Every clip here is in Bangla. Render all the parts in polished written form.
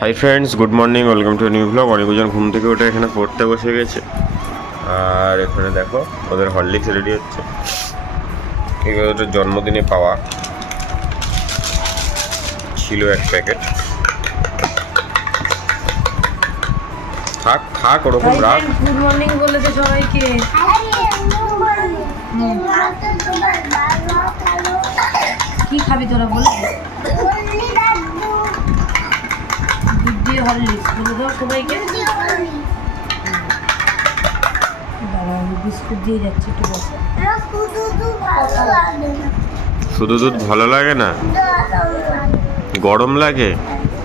Hi friends, good morning, welcome to new blog. অনেকজন ঘুম থেকে উঠে এখানে পড়তে বসে গেছে। আর এখানে দেখো ওদের হরলিক্স রেডি হচ্ছে। এগুলো ওদের জন্মদিনে পাওয়া ছিল এক প্যাকেট। থাক থাক ওরকম রাখ। গুড মর্নিং বলে দে সবাইকে। কি খাবি তোরা বলে? দুধ দিয়ে হরলিক্স বলে দাও সবাইকে। বিস্কুট দিয়ে যাচ্ছি একটু বসে। শুধু দুধ ভালো লাগে না, গরম লাগে।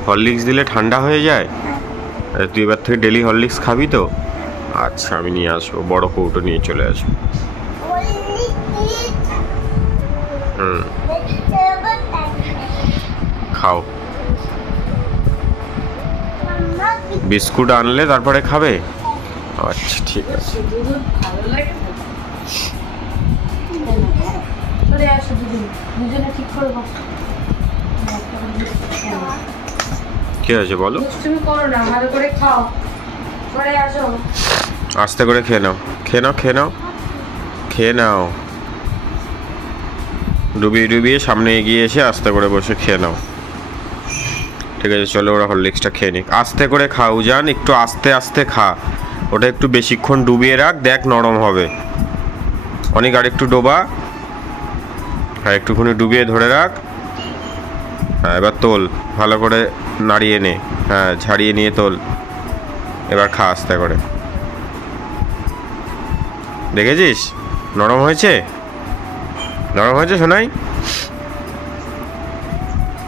হরলিক্স দিলে ঠান্ডা হয়ে যায়। তুই এবার থেকে ডেলি হরলিক্স খাবি তো? আচ্ছা, আমি নিয়ে আসবো, বড় কৌটো নিয়ে চলে আসবো। খাও। বিস্কুট আনলে তারপরে খাবে? আচ্ছা ঠিক আছে। কি আছে বলো? আস্তে করে খেয়ে নাও, খেয়ে নাও, খেয়ে নাও, খেয়ে নাও। ডুবিয়ে ডুবিয়ে সামনে এগিয়ে এসে আস্তে করে বসে খেয়ে নাও। ঠিক আছে, চলো ওরা হরলিক্সটা খেয়ে নিক। আস্তে করে খাও জান, একটু আস্তে আস্তে খা। ওটা একটু বেশিক্ষণ ডুবিয়ে রাখ, দেখ নরম হবে অনেক। আর একটু ডোবা। হ্যাঁ, একটুখানি ডুবিয়ে ধরে রাখ। হ্যাঁ, এবার তোল, ভালো করে নাড়িয়ে নে। হ্যাঁ, ঝাড়িয়ে নিয়ে তোল। এবার খা আস্তে করে। দেখেছিস নরম হয়েছে? নরম হয়েছে শোনাই।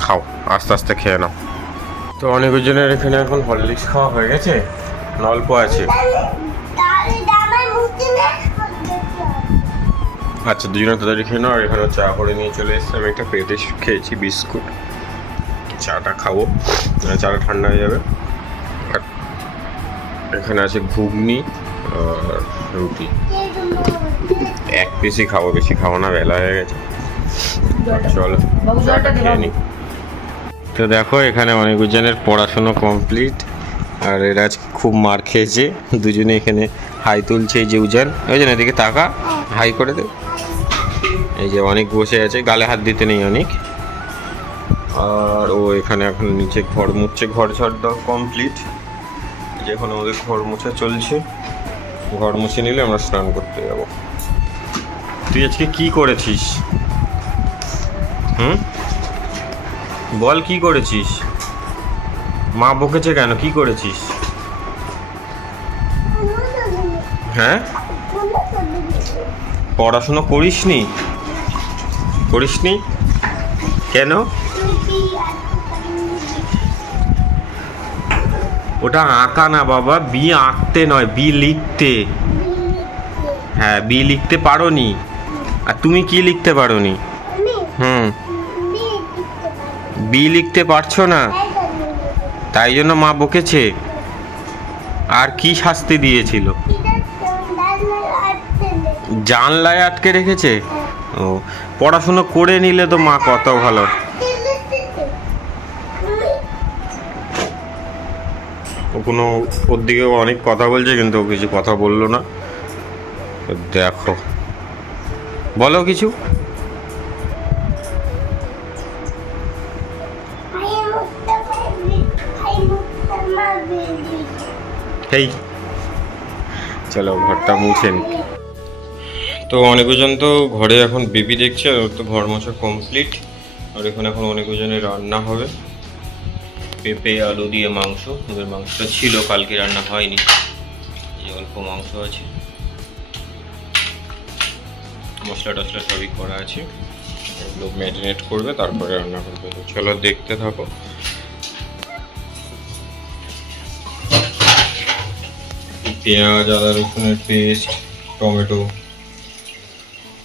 খাও, আস্তে আস্তে খেয়ে নাও। তো অনেকজনের এখানে এখন হরলিক্স খাওয়া হয়ে গেছে, অল্প আছে। আচ্ছা, দুজনে তাড়াতাড়ি খেয়ে নাও। আর এখানে চা করে নিয়ে চলে এসেছি। আমি একটা পেটে খেয়েছি বিস্কুট। চাটা খাবো, চাটা ঠান্ডা হয়ে যাবে। আর এখানে আছে ঘুগনি আর রুটি। এক পিসই খাবো, বেশি খাবো না, বেলা হয়ে গেছে। চলো চাটা খেয়ে নিই। তো দেখো এখানে অনেকজনের পড়াশুনো কমপ্লিট। আর এরা আজ খুব মার খেয়েছে। দুজনে এখানে হাই তুলছে। এই যে উজান, ওই জন্য এদিকে তাকা, হাই করে দে। এই যে অনেক বসে আছে, গালে হাত দিতে নেই অনেক। আর ও এখানে এখন নিচে ঘর মুছছে। ঘর ঝড় দেওয়া কমপ্লিট। এখন আমাদের ঘর মোছা চলছে। ঘর মুছে নিলে আমরা স্নান করতে যাব। তুই আজকে কি করেছিস? বল, কি করেছিস? মা বকেছে কেন? কি করেছিস? হ্যাঁ, পড়াশোনা করিসনি? করিসনি কেন? ওটা আঁকা না বাবা, বি আঁকতে নয়, বি লিখতে। হ্যাঁ, বি লিখতে পারোনি। আর তুমি কি লিখতে পারোনি? বি লিখতে পারছো না, তাই জন্য মা বকেছে। আর কি শাস্তি দিয়েছিল? জানলায় আটকে রেখেছে। ও, পড়াশুনো করে নিলে তো মা কত ভালো। ও কোনো ওর দিকে অনেক কথা বলছে, কিন্তু ও কিছু কথা বললো না। দেখো, বলো কিছু। এই চলো ঘরটা মুছেন। তো অনেকজন তো ঘরে এখন বেবি দেখছে। আর তো ঘর মোছা কমপ্লিট। আর এখন অনেকজনের রান্না হবে। পেঁপে আলু দিয়ে মাংস। ওদের মাংসটা ছিল, কালকে রান্না হয়নি। এই অল্প মাংস আছে, মশলা টশলা সবই করা আছে। এগুলো ম্যারিনেট করবে, তারপরে রান্না করবে। তো চলো দেখতে থাকো। পেঁয়াজ, আদা রসুনের পেস্ট, টমেটো,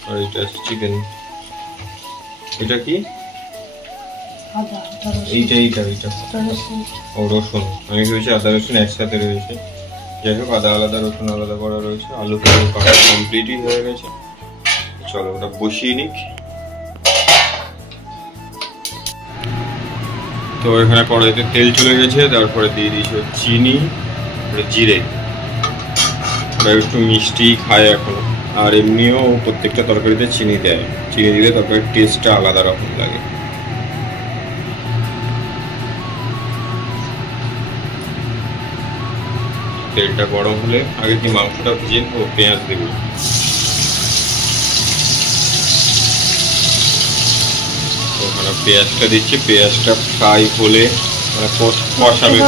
আর এটা চিকেন। এটা কি? এইটা ও রসুন। আমি ভেবেছি আদা রসুন একসাথে রয়েছে। যাই হোক, আদা আলাদা, রসুন আলাদা করা রয়েছে। আলু কাটা কমপ্লিটই হয়ে গেছে। চলো ওটা বসিয়ে নিক। তো এখানে কড়াইতে তেল চলে গেছে, তারপরে দিয়ে দিয়েছি চিনি, জিরে। ওরা একটু মিষ্টি খায় এখনো, আর এমনিও প্রত্যেকটা তরকারিতে চিনি দেয়, চিনি দিলে তরকারির টেস্টটা আলাদা রকম লাগে। তেলটা গরম হলে আগে কি মাংসটা ভেজে নেবো, পেঁয়াজ দেবো। ওখানে পেঁয়াজটা দিচ্ছি, পেঁয়াজটা ফ্রাই হলে মানে কষাবে।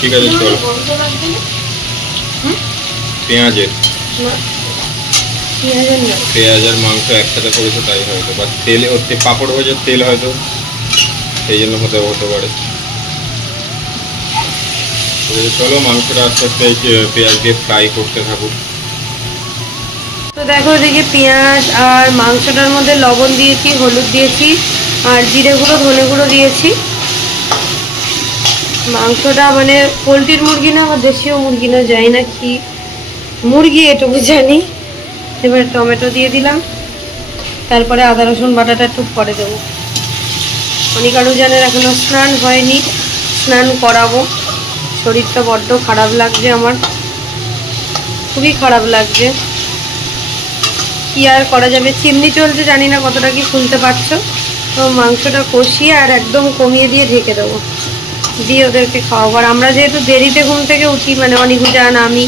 ঠিক আছে চলো। পেঁয়াজের পেঁয়াজ আর মাংস একসাথে করেছে তাই হয়তো, বা তেলে ওর পাঁপড় ভাজার তেল হয়তো সেই জন্য হতে পারে। চলো মাংসটা আস্তে আস্তে পেঁয়াজ দিয়ে ফ্রাই করতে থাকুক। তো দেখো এদিকে পেঁয়াজ আর মাংসটার মধ্যে লবণ দিয়েছি, হলুদ দিয়েছি, আর জিরে গুঁড়ো, ধনে গুঁড়ো দিয়েছি। মাংসটা মানে পোলট্রির মুরগি না বা দেশীয় মুরগি না, জানি না কি মুরগি এটুকু জানি। এবার টমেটো দিয়ে দিলাম, তারপরে আদা রসুন বাটাটা একটু পরে দেবো। অনেক আরও জানের এখনো স্নান হয়নি, স্নান করাবো। শরীরটা বড্ড খারাপ লাগছে আমার, খুবই খারাপ লাগছে। কি আর করা যাবে, চিমনি চলছে, জানি না কতটা কি শুনতে পাচ্ছ। তো মাংসটা কষিয়ে আর একদম কমিয়ে দিয়ে ঢেকে দেবো, দিয়ে ওদেরকে খাওয়াবো। আর আমরা যেহেতু দেরিতে ঘুম থেকে উঠি, মানে অনিকুজান আমি,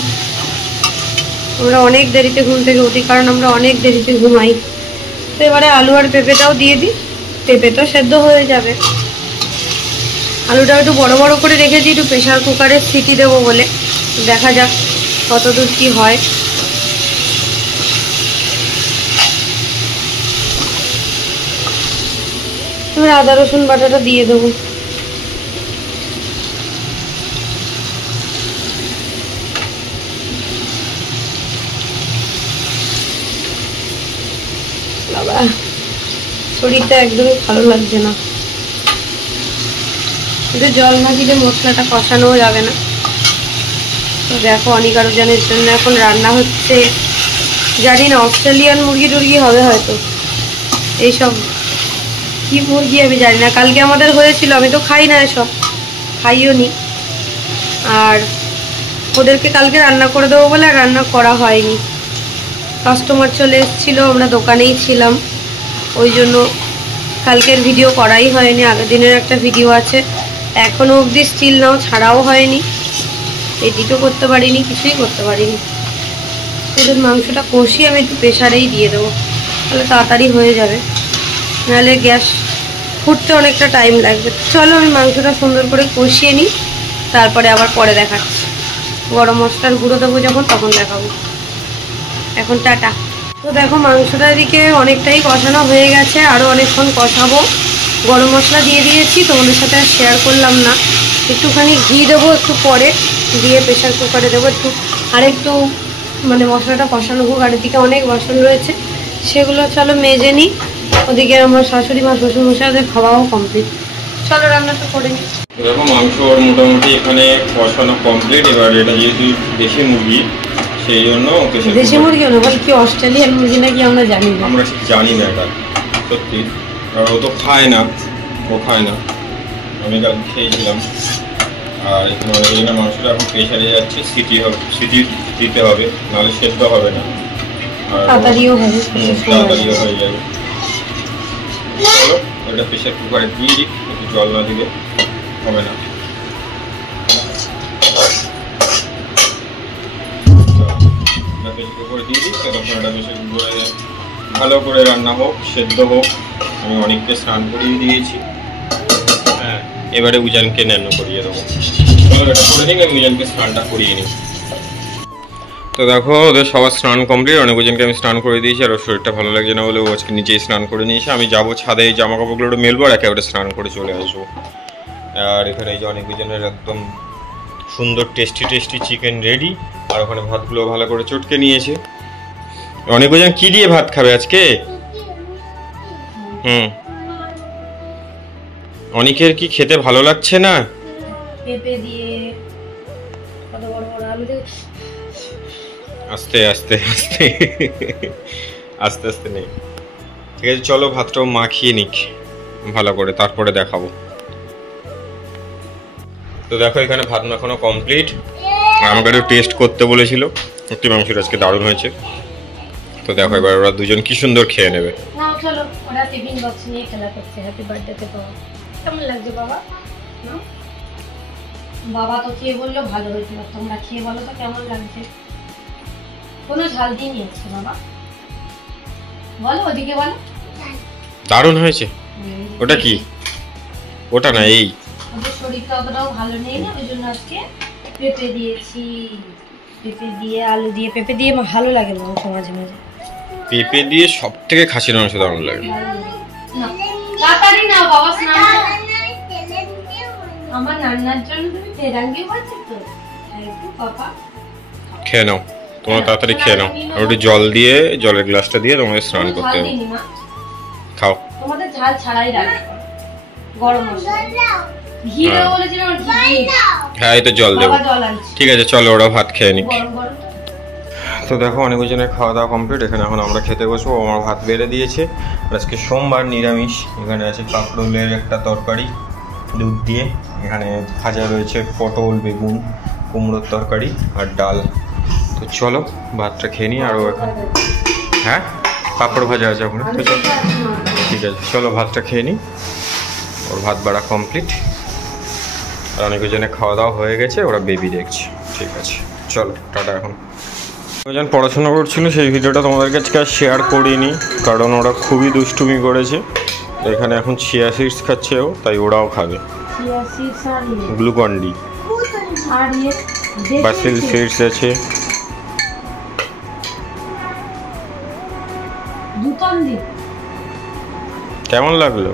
আমরা অনেক দেরিতে ঘুম থেকে উঠি, কারণ আমরা অনেক দেরিতে ঘুমাই। তো এবারে আলু আর পেঁপেটাও দিয়ে দিই, পেঁপেটা সেদ্ধ হয়ে যাবে। আলুটাও একটু বড় বড় করে রেখেছি, একটু প্রেশার কুকারে সিটি দেবো বলে, দেখা যাক কতদূর কি হয়। এবার আদা রসুন বাটাটা দিয়ে দেবো। বাবা শরীরটা একদমই ভালো লাগছে না, কিন্তু জল না দিলে মশলাটা কষানোও যাবে না। তো দেখো অনিকারুজানের জন্য এখন রান্না হচ্ছে, জানি না অস্ট্রেলিয়ান মুরগি টুরগি হবে হয়তো, এইসব কি মুরগি আমি জানি না। কালকে আমাদের হয়েছিল, আমি তো খাই না এসব, খাইও নি। আর ওদেরকে কালকে রান্না করে দেবো বলে আর রান্না করা হয়নি। কাস্টমার চলে এসেছিলো, আমরা দোকানেই ছিলাম, ওই জন্য কালকের ভিডিও করাই হয়নি। আগের দিনের একটা ভিডিও আছে, এখনও অবধি স্টিল নাও ছাড়াও হয়নি, এডিটও করতে পারিনি, কিছুই করতে পারিনি। এদের মাংসটা কষিয়ে আমি একটু প্রেশারেই দিয়ে দেবো, তাহলে তাড়াতাড়ি হয়ে যাবে, নাহলে গ্যাস ফুটতে অনেকটা টাইম লাগবে। চলো আমি মাংসটা সুন্দর করে কষিয়ে নিই, তারপরে আবার পরে দেখাচ্ছি। গরম মশলার গুঁড়ো দেবো যখন, তখন দেখাবো। এখন টাটা। তো দেখো মাংসটা এদিকে অনেকটাই কষানো হয়ে গেছে, আরও অনেকক্ষণ কষাবো। গরম মশলা দিয়ে দিয়েছি, তোমাদের সাথে আর শেয়ার করলাম না। একটুখানি ঘি দেবো একটু পরে, দিয়ে প্রেশার কুকারে দেবো একটু, আরেকটু মানে মশলাটা কষানো হোক। আর এদিকে অনেক বাসন রয়েছে, সেগুলো চলো মেজে নিই। ওদিকে আমার শাশুড়ি মা শ্বশুরমশাই ওদের খাওয়াও কমপ্লিট। চলো রান্নাটা করে নিই। দেখো মাংস মোটামুটি এখানে কষানো কমপ্লিট। এবার এটা যেহেতু দেশি মুরগি, সেই জন্য দেশি মুরগি না বল কি অস্ট্রেলিয়ান মুরগি নাকি আমরা জানি না, আমরা জানি না এটা সত্যি, কারণ ও তো খায় না, ও খায় না, আমি কাল খেয়েছিলাম। আর এখানে অনেকজনের মাংসটা এখন প্রেশারে যাচ্ছে, সিটি দিতে হবে, নাহলে সেদ্ধ হবে না, তাড়াতাড়িও হবে, তাড়াতাড়িও হয়ে যাবে। চলো এটা প্রেশার কুকারে দিয়ে দিই, একটু জল না দিলে হবে না। প্রেশার কুকারে দিয়ে দিই, তখন এটা প্রেশার কুকারে ভালো করে রান্না হোক, সেদ্ধ হোক। আমি অনেককে স্নান করিয়ে দিয়েছি, হ্যাঁ এবারে উজানকে ন্যানো করিয়ে দেবো। চলো এটা করে নিই, আমি উজানকে স্নানটা করিয়ে নিই। তো দেখো ওদের সবার স্নান কমপ্লিট, অনেক উজানকে আমি স্নান করে দিয়েছি। আর ওর শরীরটা ভালো লাগছে না বলে ও আজকে নিচেই স্নান করে নিয়েছে। আমি যাবো ছাদে, এই জামা কাপড়গুলো মেলবো আর একেবারে স্নান করে চলে আসবো। আর এখানে এই যে অনেক উজানের একদম সুন্দর টেস্টি চিকেন রেডি। আর ওখানে ভাতগুলো ভালো করে চটকে নিয়েছে। অনেক উজান কি দিয়ে ভাত খাবে আজকে? অনেকের কি খেতে ভালো লাগছে না? পেঁপে দিয়ে কত বড় বড় আলু দিয়ে। আস্তে আস্তে আস্তে আস্তে আস্তে নেই। ঠিক আছে, চলো ভাতটাও মাখিয়ে নিক ভালো করে, তারপরে দেখাবো। তো দেখো এখানে ভাত মাখানো কমপ্লিট। আমাকে একটু টেস্ট করতে বলেছিল, সত্যি মাংসটা আজকে দারুণ হয়েছে। তো দেখো এবার ওরা দুজন কি সুন্দর খেয়ে নেবে। নাও চলো, ওরা টিফিন বক্স নিয়ে খেলা করছে। হ্যাপি বার্থডে তে বাবা। কেমন লাগছে বাবা? নাও, বাবা তো খেয়ে বললো ভালো হয়েছে, তোমরা খেয়ে বলো তো কেমন লাগছে। কোনো ঝাল দিয়ে নিয়েছে বাবা, বলো ওদিকে বলো। দারুণ হয়েছে। ওটা কি? ওটা না, এই ওদের শরীরটা অতটাও ভালো নেই না, ওই জন্য আজকে পেঁপে দিয়েছি। পেঁপে দিয়ে আলু দিয়ে, পেঁপে দিয়ে ভালো লাগে মাংস মাঝে মাঝে। পেঁপে দিয়ে সব থেকে খাসির মাংস দারুণ লাগে। তাড়াতাড়ি নাও বাবা, স্নান আমার রান্নার জন্য তুমি ফেরাঙ্গি পাচ্ছো তো একটু পাপা। খেয়ে নাও, তোমরা তাড়াতাড়ি খেয়ে নাও। আর একটু জল দিয়ে, জলের গ্লাসটা দিয়ে তোমাদের স্নান করতে হবে। খাও। তোমাদের ঝাল ছাড়াই রান্না করো, গরম মশলা ঘি দেবো বলেছিলাম, ঘি হ্যাঁ এই তো জল দেবো। ঠিক আছে চলো, ওরা ভাত খেয়ে নিক। তো দেখো অনেকজনের খাওয়া দাওয়া কমপ্লিট। এখানে এখন আমরা খেতে বসবো। আমার ভাত বেড়ে দিয়েছে। আজকে সোমবার, নিরামিষ। এখানে আছে কাঁকরোলের একটা তরকারি দুধ দিয়ে, এখানে ভাজা রয়েছে পটল, বেগুন, কুমড়োর তরকারি আর ডাল। তো চলো ভাতটা খেয়ে নিই। আরও এখন হ্যাঁ পাঁপড় ভাজা আছে ওখানে। তো চলো ঠিক আছে, চলো ভাতটা খেয়ে নিই। ওর ভাত বাড়া কমপ্লিট। আর অনেকজনের খাওয়া দাওয়া হয়ে গেছে, ওরা বেবি দেখছে। ঠিক আছে চলো টাটা। এখন যখন পড়াশোনা করছিল সেই ভিডিওটা তোমাদের কাছে শেয়ার করিনি, কারণ ওরা খুবই দুষ্টুমি করেছে। এখানে এখন চিয়া সিডস খাচ্ছে ও, তাই ওরাও খাবে। গ্লুকন ডি, বাসিল সিডস আছে। কেমন লাগলো?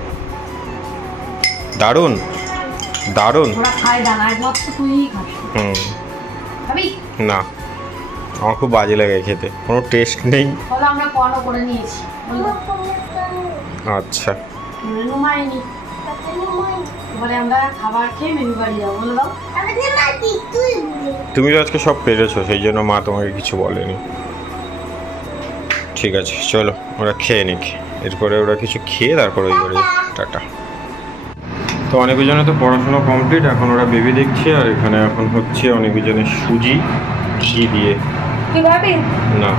দারুণ দারুণ। হুম না, আমার খুব বাজে লাগে খেতে, কোনো টেস্ট নেই। আচ্ছা তুমি তো আজকে সব পেরেছো, সেই জন্য মা তোমাকে কিছু বলেনি। ঠিক আছে চলো ওরা খেয়ে নিক, এরপরে ওরা কিছু খেয়ে তারপর ওই করে টাটা। তো অনেকজনে তো পড়াশোনা কমপ্লিট, এখন ওরা বেবি দেখছে। আর এখানে এখন হচ্ছে অনেকজনের সুজি ঘি দিয়ে। না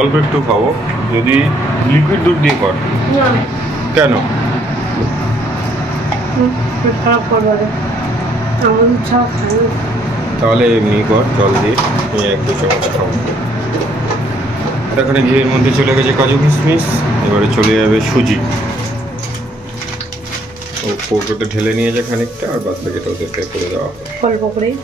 অল্প একটু খাবো, যদি লিকুইড দুধ দিয়ে কর। কেন? তাহলে এমনি কর জল দিয়ে, এক দু চামচ খাবো। এখানে ঘিয়ের মধ্যে চলে গেছে কাজু কিশমিশ, এবারে চলে যাবে সুজি। ও কৌটোতে ঢেলে নিয়েছে খানিকটা, আর বাদ বাকিটা ওদেরকে করে দেওয়া হবে। অল্প করেই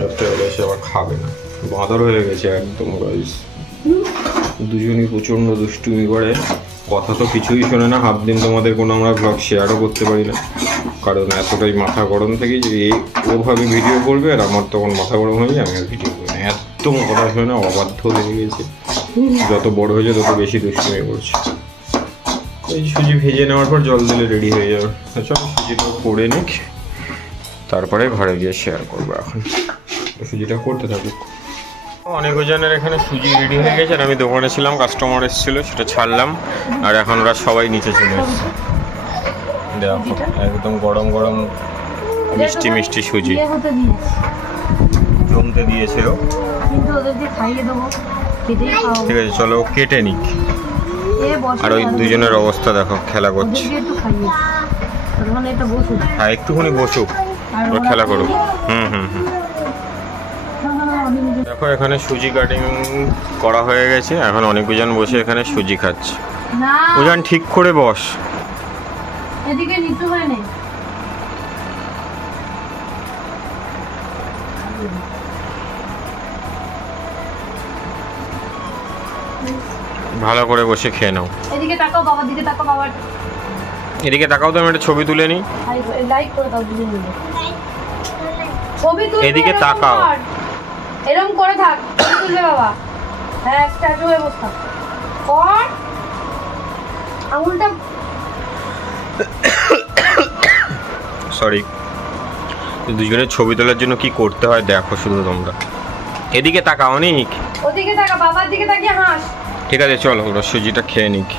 রাত্রেবেলা এসে আবার খাবে না, বাঁদর হয়ে গেছে একদম গাইস। দুজনই প্রচণ্ড দুষ্টুমি করে, কথা তো কিছুই শোনে না। হাফ দিন তোমাদের কোনো আমরা ব্লগ শেয়ারও করতে পারি না, কারণ এতটাই মাথা গরম থেকে যে ওভাবে ভিডিও করবে, আর আমার তখন মাথা গরম হয়ে যায়, আমি আর ভিডিও করি না। একদম কথা শোনে না, অবাধ্য হয়ে গেছে। যত বড় হয়েছে তত বেশি দুষ্টুমি করছে। এই সুজি ভেজে নেওয়ার পর জল দিলে রেডি হয়ে যাবে। চলো সুজিটা করে নিক, তারপরে ঘরে গিয়ে শেয়ার করবো। এখন সুজিটা করতে থাকুক। অনেকজনের এখানে সুজি রেডি হয়ে গেছে, আর আমি দোকানে ছিলাম, কাস্টমার এসেছিলো, সেটা ছাড়লাম। আর এখন ওরা সবাই নিচে চলে এসেছে। দেখো একদম গরম গরম মিষ্টি মিষ্টি সুজি জমতে দিয়েছে ও। ঠিক আছে চলো কেটে নিক। আর ওই দুজনের অবস্থা দেখো, খেলা করছে। হ্যাঁ একটুখানি বসুক, খেলা করুক। দেখো এখানে সুজি কাটিং করা হয়ে গেছে, এখন অনেকজন বসে এখানে সুজি খাচ্ছে। ওজন ঠিক করে বস। এদিকে নিতে হয় না। ভালো করে বসে খেয়ে নাও। এদিকে তাকাও, বাবার দিকে তাকাও, বাবার এদিকে তাকাও তো, আমি একটা ছবি তুলে নিই। লাইক করে দাও দুজনে। ছবি তুলবে, এদিকে তাকাও, এরকম করে থাক, ছবি তুলবে বাবা। হ্যাঁ একটা জোরে বসা কর আঙুলটা সরি। দুজনের ছবি তোলার জন্য কি করতে হয় দেখো শুধু তোমরা। এদিকে তাকা অনেক, ওদিকে তাকা, বাবার দিকে তাকিয়ে হাস। ঠিক আছে চলো আমরা সুজিটা খেয়ে নিক।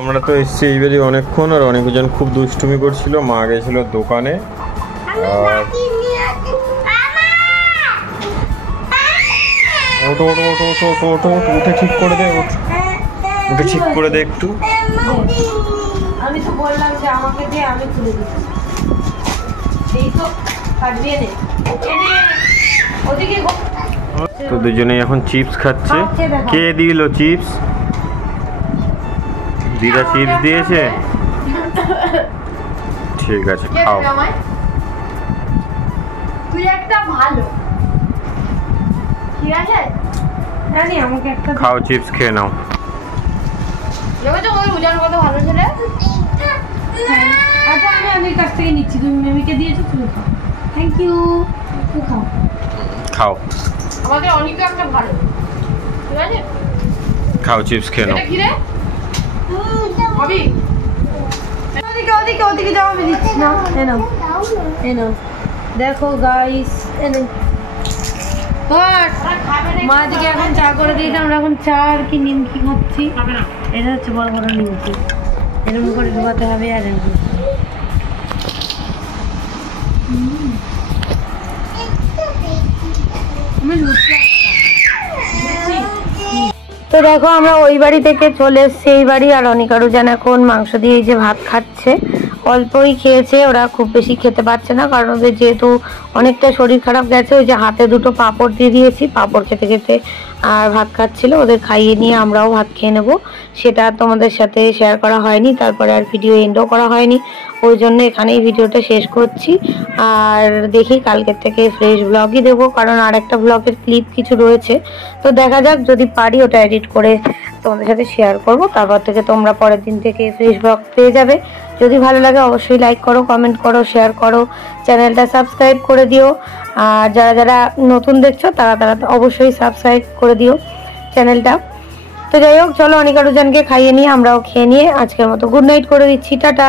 আমরা তো এসছি এইবারে অনেকক্ষণ, আর অনেকজন খুব দুষ্টুমি করছিল। মা গেছিল দোকানে, আর ওটো ওটো ওটো ওটো ওটো ওটো ওটো উঠে ঠিক করে দে, উঠে ঠিক করে দে একটু। আমি তো বললাম যে আমাকে দে, আমি তুলে দিচ্ছি। এই তো কাটবি নে ওদিকে। তো দুজনেই এখন চিপস খাচ্ছে। কে দিল চিপস? দিদা চিপস দিয়েছে, ঠিক আছে খাও। তুই একটা ভালো, ঠিক আছে জানি আমাকে একটা খাও, চিপস খেয়ে নাও। দেখো ওই উজার কত ভালো ছেলে। আচ্ছা আমি আমির কাছ থেকে নিচ্ছি, তুমি মেমিকে দিয়েছো, তুমি খাও। Thank you. তুই খাও, খাও আমাদের অনেক একটা ভালো, ঠিক আছে খাও, চিপস খেয়ে নাও। এটা কি রে ভাবি? ওদিকে ওদিকে ওদিকে যাও, আমি দিচ্ছি না। এনো এনো দেখো গাইস, এনো মাঝকে এখন চা করে দিয়েছি। আমরা এখন চা আর কি নিমকি খাচ্ছি। এটা হচ্ছে বড় বড় নিমকি, এরকম করে ডুবাতে হবে। আর তো দেখো আমরা ওই বাড়ি থেকে চলে এসছি এই বাড়ি, আর অনিকারু যেন এখন মাংস দিয়ে যে ভাত খাচ্ছে। অল্পই খেয়েছে, ওরা খুব বেশি খেতে পারছে না, কারণ ওদের যেহেতু অনেকটা শরীর খারাপ গেছে। ওই যে হাতে দুটো পাঁপড় দিয়ে দিয়েছি, পাঁপড় খেতে খেতে আর ভাত খাচ্ছিল। ওদের খাইয়ে নিয়ে আমরাও ভাত খেয়ে নেবো, সেটা তোমাদের সাথে শেয়ার করা হয়নি, তারপরে আর ভিডিও এন্ডও করা হয়নি। ওই জন্য এখানেই ভিডিওটা শেষ করছি। আর দেখি কালকের থেকে ফ্রেশ ব্লগই দেবো, কারণ আর একটা ব্লগের ক্লিপ কিছু রয়েছে। তো দেখা যাক, যদি পারি ওটা এডিট করে তোমাদের সাথে শেয়ার করব। তারপর থেকে তোমরা পরের দিন থেকে ফ্রেশ ব্লগ পেয়ে যাবে। যদি ভালো লাগে অবশ্যই লাইক করো, কমেন্ট করো, শেয়ার করো, চ্যানেলটা সাবস্ক্রাইব করে দিও। আর যারা যারা নতুন দেখছো তারা তারা অবশ্যই সাবস্ক্রাইব করে দিও চ্যানেলটা। তো যাই হোক, চলো অনিকা রুজানকে খাইয়ে নিয়ে আমরাও খেয়ে নিয়ে আজকের মতো গুড নাইট করে দিচ্ছি। টাটা।